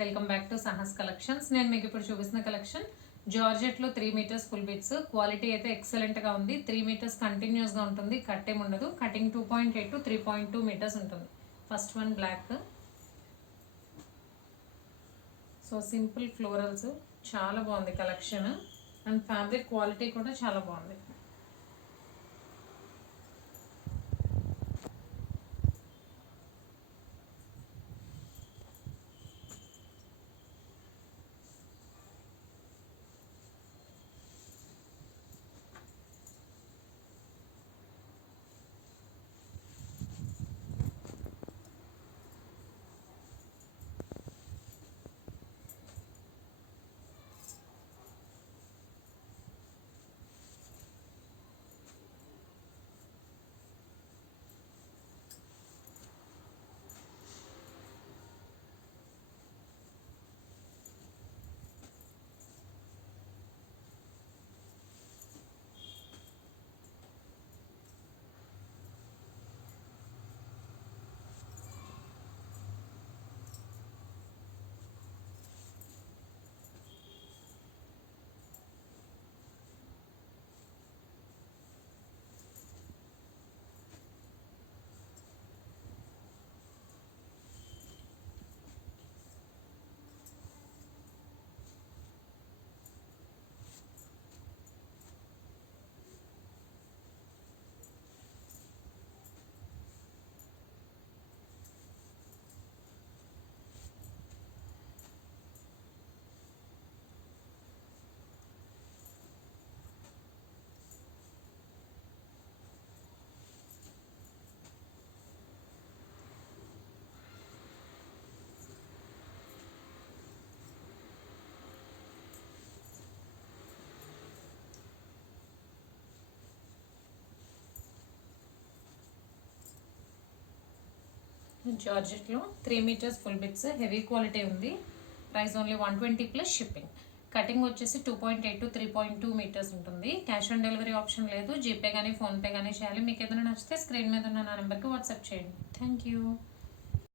Welcome back to Sahas collections. నేను మీకు ఇప్పుడు చూపిస్తున్న కలెక్షన్ జార్జెట్లో 3 మీటర్స్ ఫుల్ బిట్స్. క్వాలిటీ అయితే ఎక్సలెంట్గా ఉంది. 3 మీటర్స్ కంటిన్యూస్గా ఉంటుంది, కట్టేం ఉండదు. కటింగ్ 2.8 టు 3.2 మీటర్స్ ఉంటుంది. First one black. So simple florals, చాలా బాగుంది కలెక్షన్. అండ్ ఫ్యాబ్రిక్ క్వాలిటీ కూడా చాలా బాగుంది. జార్జెట్లో 3 metres full bits, heavy quality ఉంది. Price only 120 plus shipping. Cutting వచ్చేసి 2.8 టు 3.2 మీటర్స్ ఉంటుంది. క్యాష్ ఆన్ డెలివరీ ఆప్షన్ లేదు. జీపే కానీ ఫోన్పే కానీ చేయాలి. మీకు ఏదైనా నచ్చితే స్క్రీన్ మీద ఉన్న నా నెంబర్కి వాట్సాప్ చేయండి. Thank you.